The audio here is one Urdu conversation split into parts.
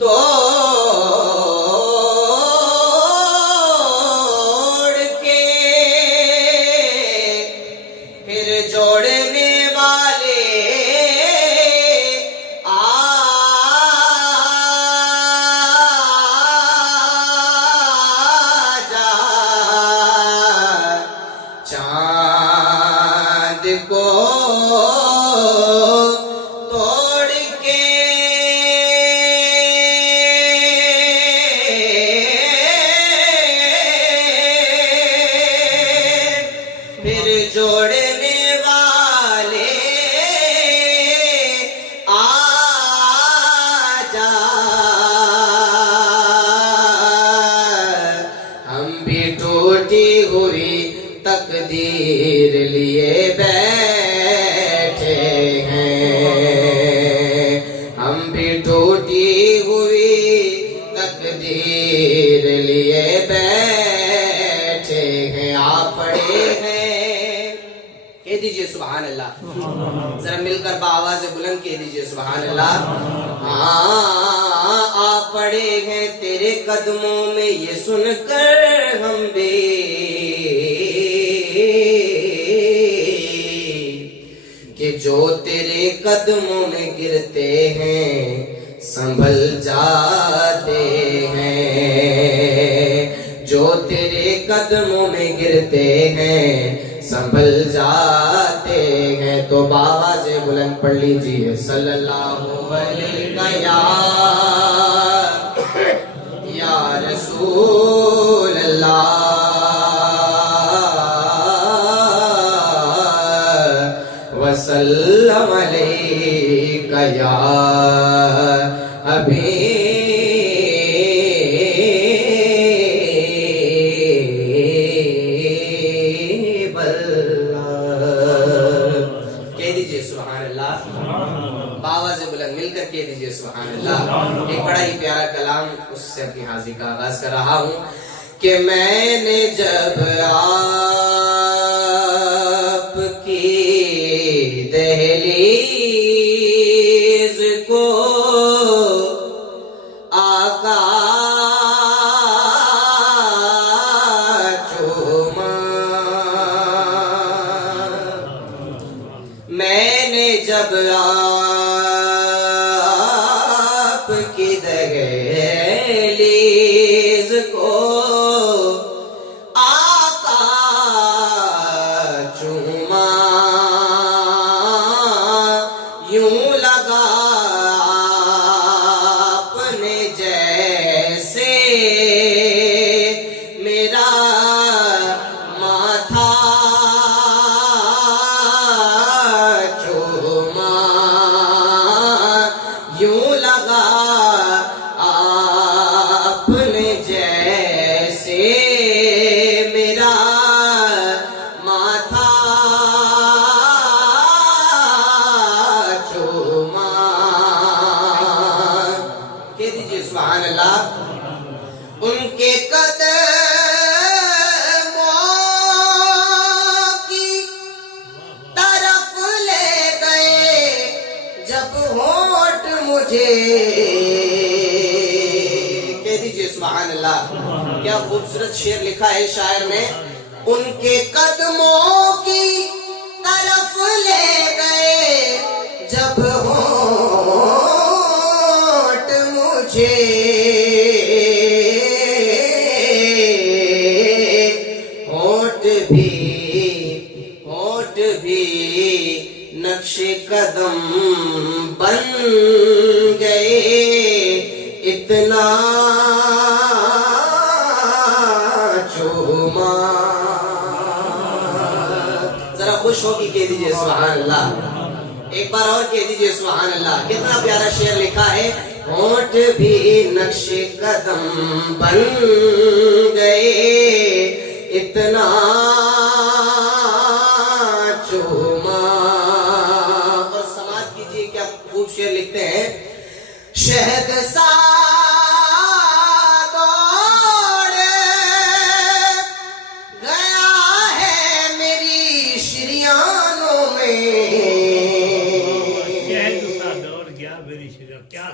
توڑ کے پھر جوڑنے والے آ جا چاند کو توڑ کے پھر جوڑنے والے آ جا ہم بھی ٹوٹی ہوئی تقدیر لیے بیٹھے ہیں ہم بھی ٹوٹی ہوئی تقدیر لیے بیٹھے ہیں آپ پڑے ہیں کہہ دیجئے سبحان اللہ ذرا مل کر بآواز بلند کہہ دیجئے سبحان اللہ ہاں آپ پڑے ہیں تیرے قدموں میں یہ سن کر ہم بھی کہ جو تیرے قدموں میں گرتے ہیں سنبھل جاتے ہیں جو تیرے قدموں میں گرتے ہیں سنبھل جاتے ہیں تو بآواز بلند پڑھ لیجیے صلی اللہ علیہ یا رسول اللہ وسلم علیک یا حبیب اللہ کہہ دیجئے سبحان اللہ بآواز بلند مل کر کہہ دیجئے سبحان اللہ ایک بڑا ہی پیارا کلام اس سے اپنی حاضری کا آغاز کر رہا ہوں کہ میں نے جب آپ کی دہلیز کو آقا چوما میں نے جب آپ کی دہلیز کو آقا چوما یوں لگا اپنے جیسے میرا ماتھا چوما یوں لگا اپنے جیسے میرا ماتھا چوما کہہ دیجئے سبحان اللہ ان کے قدموں کی طرف لے گئے جب ہونٹ مجھے کہہ دیجئے سبحان اللہ کیا خوبصورت شعر لکھا ہے شاعر نے ان کے قدموں کی طرف لے گئے جب ہونٹ مجھے ہونٹ بھی نقش قدم بن گئے اتنا چوما ذرا خوش ہو کے کہہ دیجئے سبحان اللہ ایک بار اور کہہ دیجئے سبحان اللہ کتنا پیارا شعر لکھا ہے ہونٹ بھی نقش قدم بن گئے اتنا چوما اور سماعت کیجئے کیا خوب شعر لکھتے ہیں شہد سا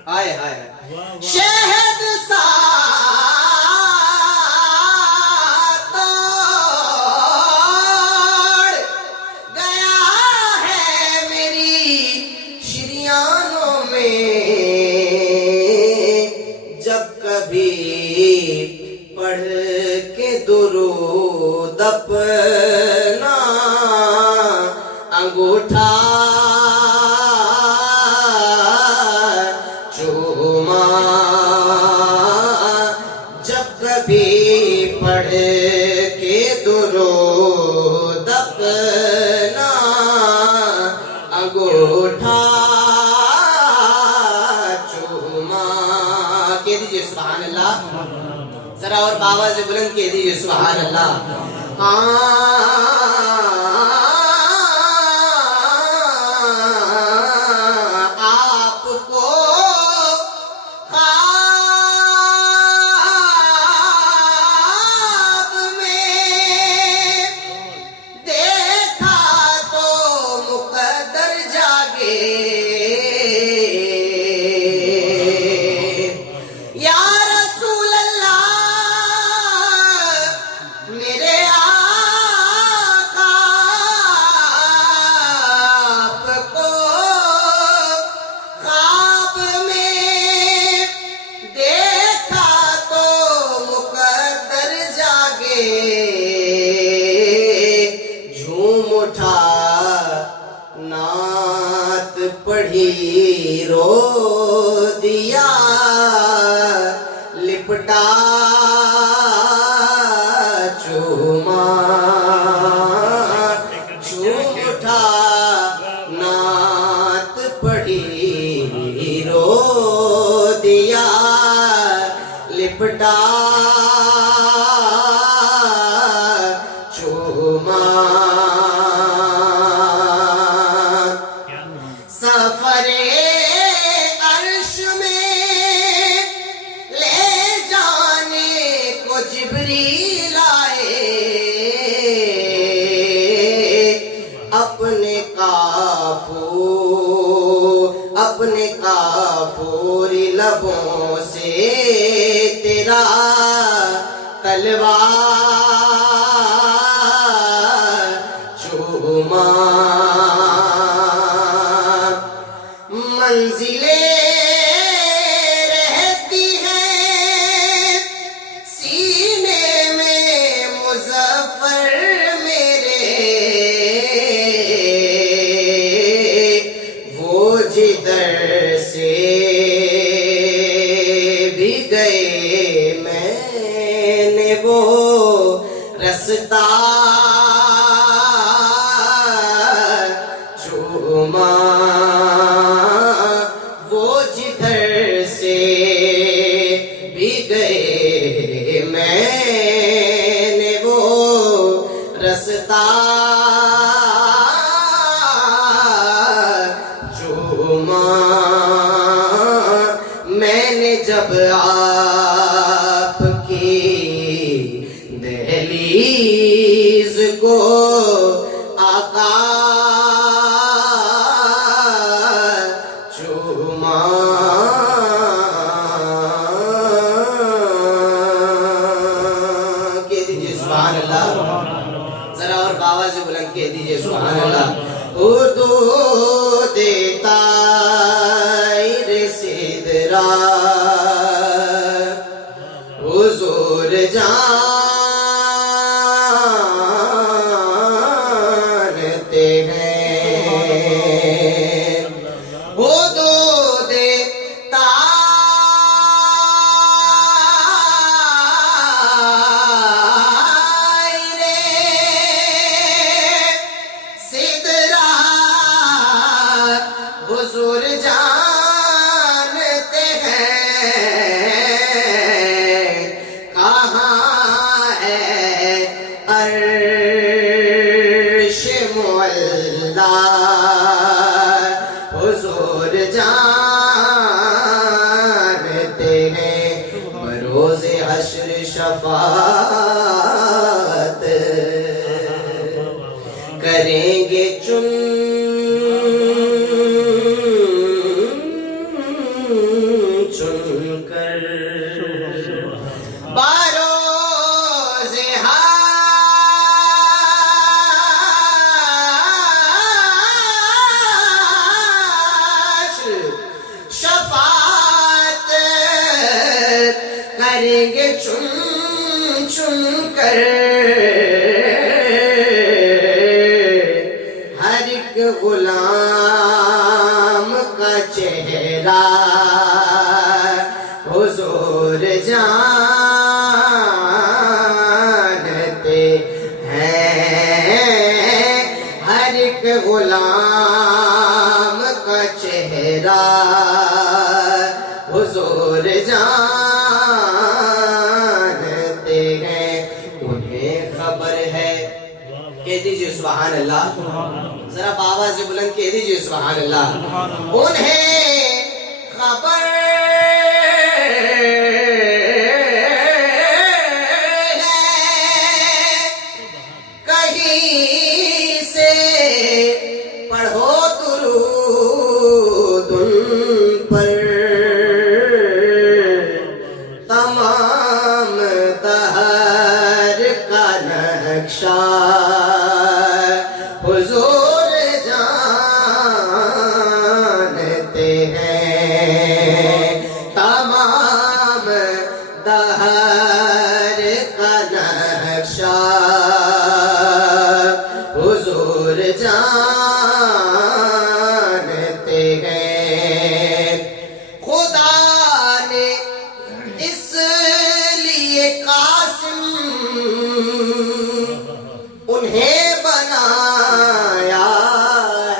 آئے انگوٹھا چوما جب کبھی پڑھ کے درود اپنا انگوٹھا چوما. کہہ دیجئے سبحان اللہ. ذرا اور بآواز بلند کہہ دیجئے سبحان اللہ. آپ کو خواب میں دیکھا تو مقدر جاگے. یا رسول اللہ میرے آقا آپ کو خواب میں دیکھا تو مقدر جاگے. جھوم اٹھا نعت پڑھی رو دیا لپٹا چوما. جھوم اٹھا نعت پڑھی رو دیا لپٹا چوما. سفرے عرش میں لے جانے کو جبریل آئے. اپنے کافوری لبوں سے تیرا تلوار چوما. منزلیں رہتی ہیں سینے میں مظفر میرے. وہ جدھر سے بھی گئے میں نے وہ رستہ چوما. وہ جدھر سے بھی گئے میں نے وہ رستہ چوما. میں نے جب آپ کی دہلیز کو آقا چوما. کہہ دیجئے سبحان اللہ. ذرا اور بآواز بلند کہہ دیجئے سبحان اللہ. حدود طائر سدرا حضور جانتے ہیں. حدود طائر سدرا حضور جانتے ہیں. کہاں ہے عرش معلا حضور جانتے ہیں. بروز حشر شفاعت کریں گے چن چن کر. باروز حشر شفاعت کریں گے چن چن کر. ہر ایک غلام کا چہرہ حضور جانتے ہیں، ہر ایک غلام کا چہرہ حضور جانتے ہیں، انہیں خبر ہے، کہہ دیجئے سبحان اللہ، ذرا بابا سے بلند کہہ دیجئے سبحان اللہ، انہیں خبر حضور جانتے ہیں، تمام دہر کا نقشہ حضور جانتے ہیں، خدا نے اس لیے قاسم انہیں بنایا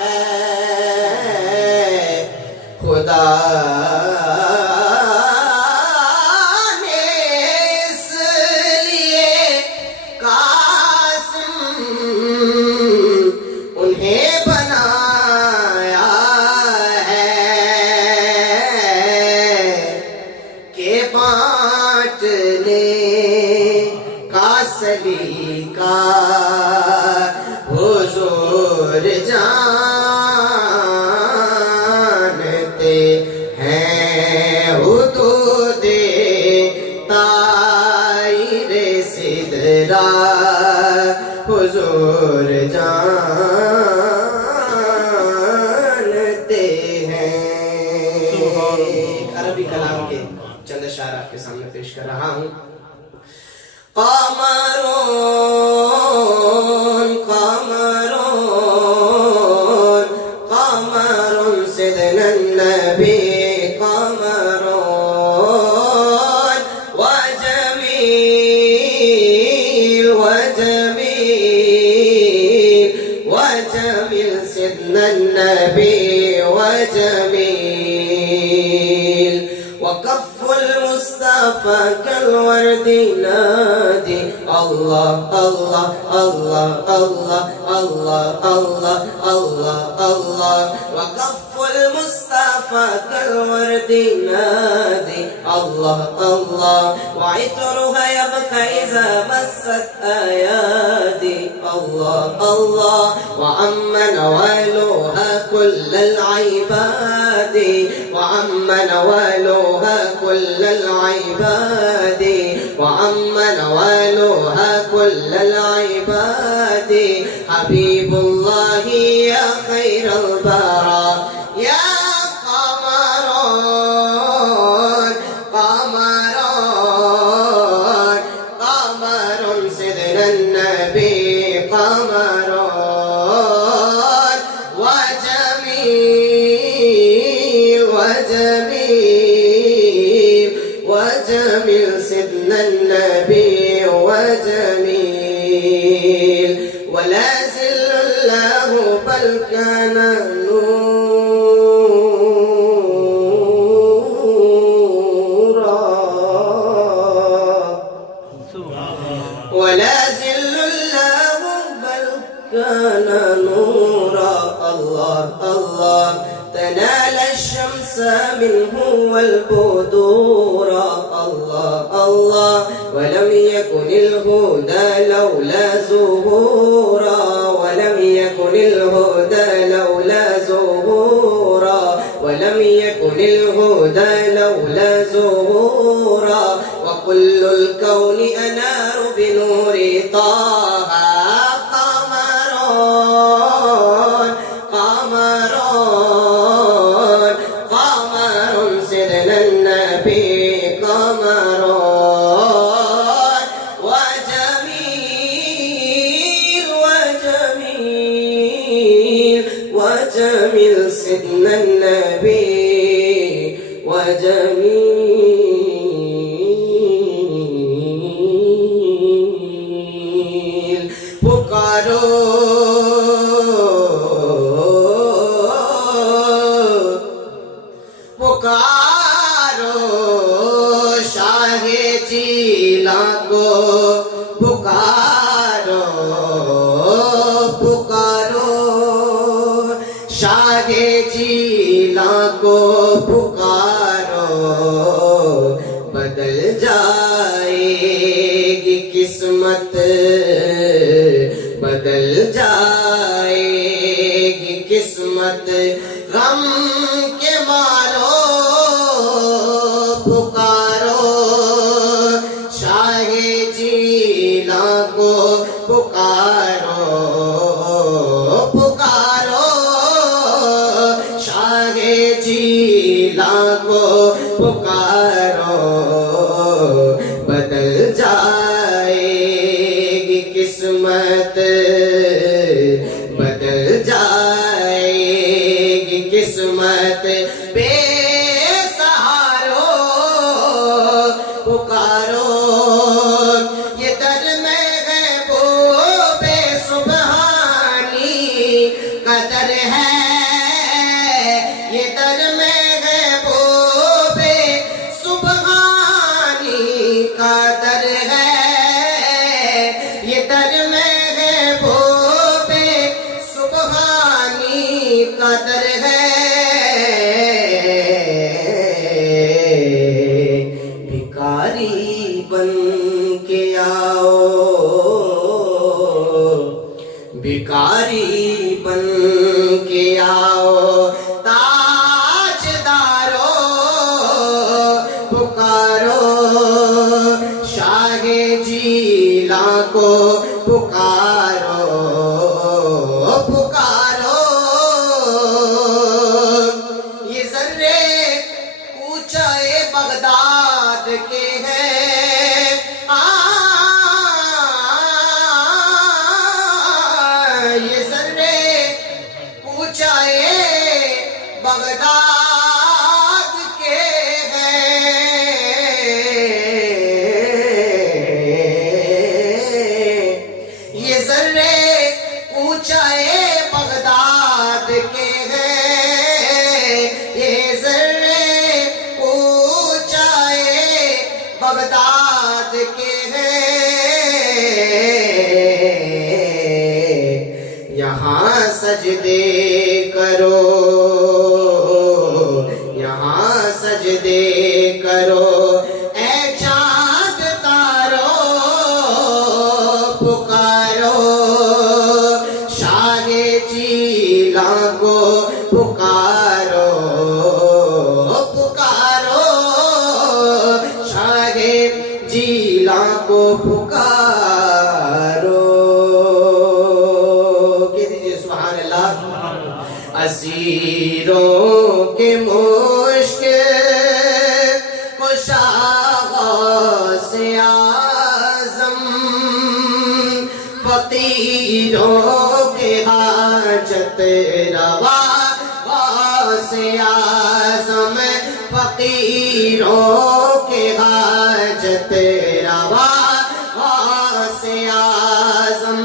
ہے، خدا نے اس لیے قاسم انہیں بنایا ہے کہ بانٹنے کا سلیقہ حضور جانتے ہیں، حدود طائر سدرہ حضور جانتے ہیں۔ عربی کلام کے چند اشعار آپ کے سامنے پیش کر رہا ہوں۔ قمرون قمرون قمرون سيدنا النبي قمرون وجميل وجميل وجميل سيدنا النبي وجميل وكف المصطفى كالورد نادي الله الله الله الله الله الله الله الله وكف المصطفى كالورد نادي الله الله وعطرها يبقى إذا مست أيادي الله الله وعم نوالها كل العباد وعم نوالها كل العباد وعم نوالها كل العباد حبيب الله يا خير البراء يا قمرون قمرون قمرون سيدنا النبي قمرون وجميل وجميل وجميل سيدنا النبي وجميل ولا زل له بل كان نورا ولا زل له بل كان نورا الله الله تنال الشمس منه والبدور الله الله ولم يكن الهدى لولا زهورا ولم يكن الهدى لولا زهورا ولم يكن الهدى لولا زهورا وكل الكون أنار بنور طه قمرون قمرون قمرون سيدنا النبي قمرون وجميل وجميل وجمل سيدنا النبي وجميل پکارو پکارو شاہ جیلاں کو پکارو پکارو شاہ جیلاں کو پکارو بدل جائے گی قسمت بدل جائے گی قسمت غم کے مارو پکارو شاہ جیلاں کو پکارو پکارو شاہ جیلاں کو پکارو بدل جائے گی قسمت بدل جائے گی قسمت بے سہارو پکارو یہ در میں غیب و بے سبحانی قدر ہے یہ در میں غیب و بے سبحانی قدر ہے یہ در میں غیب و بے سبحانی قدر ہے بھکاری بن کے آؤ بھکاری بن کے آؤ تاجدارو پکارو شاہ جیلاں کو پکارو پکارو یہ ذرے اونچائے بغداد کے ہیں یہ ذرے اونچائے بغداد کے ہیں یہ ذرے اونچائے بغداد کے ہیں یہ ذرے اونچائے بغداد کے ہیں یہاں سجدے کرو یہاں سجدے کرو اے چاند تارو پکارو شاہ جیلاں کو پکارو پکارو شاہ جیلاں کو پکارو کہہ دیجئے سبحان اللہ اسیروں کے مشک کشا غوث اعظم فقیروں کے حاجت روا غوث اعظم فقیروں کے حاجت روا غوث اعظم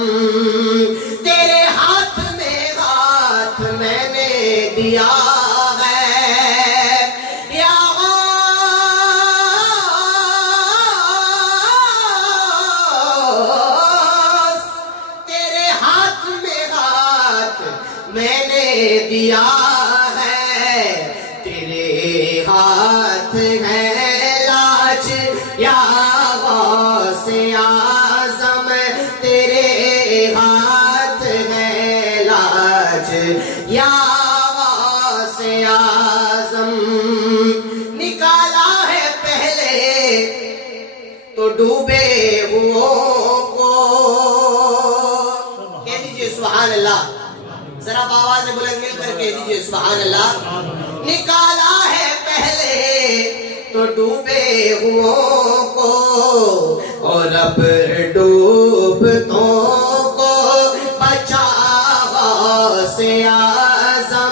تیرے ہاتھ میں نے دیا ہے یا غوث تیرے ہاتھ میں نے دیا ہے تیرے ہاتھ ہے لاج یا غوث اعظم تیرے ہاتھ ہے لاج یا غوث اعظم نکالا ہے پہلے تو ڈوبے کو کہہ دیجئے سبحان اللہ ذرا آواز بلند مل کر کہہ دیجئے سبحان اللہ نکالا ہے پہلے تو ڈوبے کو اور اب ڈوبتوں کو بچا غوث اعظم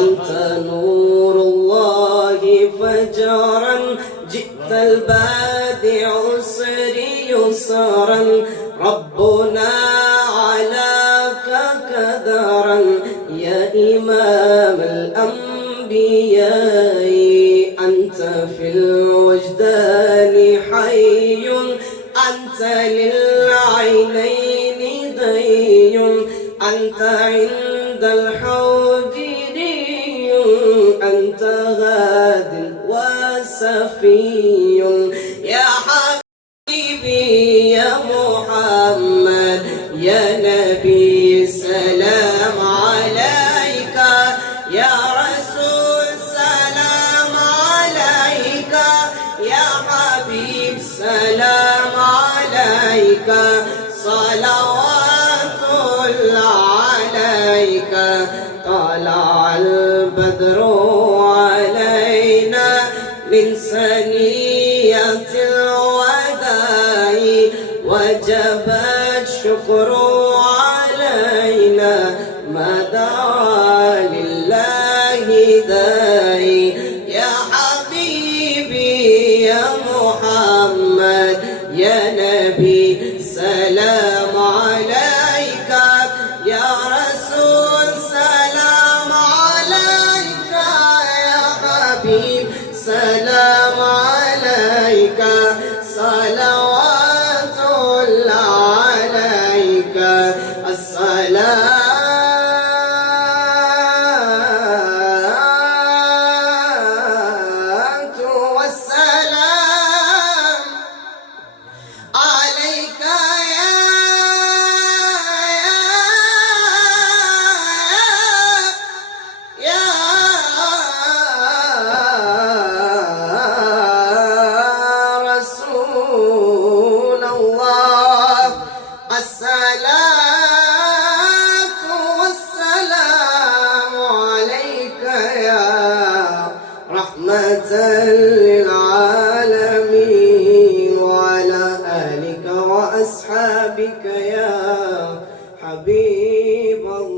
أنت نور الله فجرا جئت البادع عسري يسرا ربنا علاك كدرا يا إمام الأنبياء أنت في الوجدان حي أنت للعينين ضي أنت عند الحوض دي أنت غاد وسفي يا حبيبي يا محمد يا نبي سلام عليك يا رسول سلام عليك يا حبيب سلام عليك صلوات الله عليك طلع البدر علينا من ثنية الوداع وجب الشكر علينا ما دعا لله داعي يا حبيبي يا محمد يا نبي سلام عليك يا رسول سلام عليك يا حبيب سلام عليك صلوات الله عليك الصلاة والسلام عليك يا رسول الله الصلاة والسلام عليك يا رحمة للعالمين وعلى آلك وأصحابك يا حبيب الله.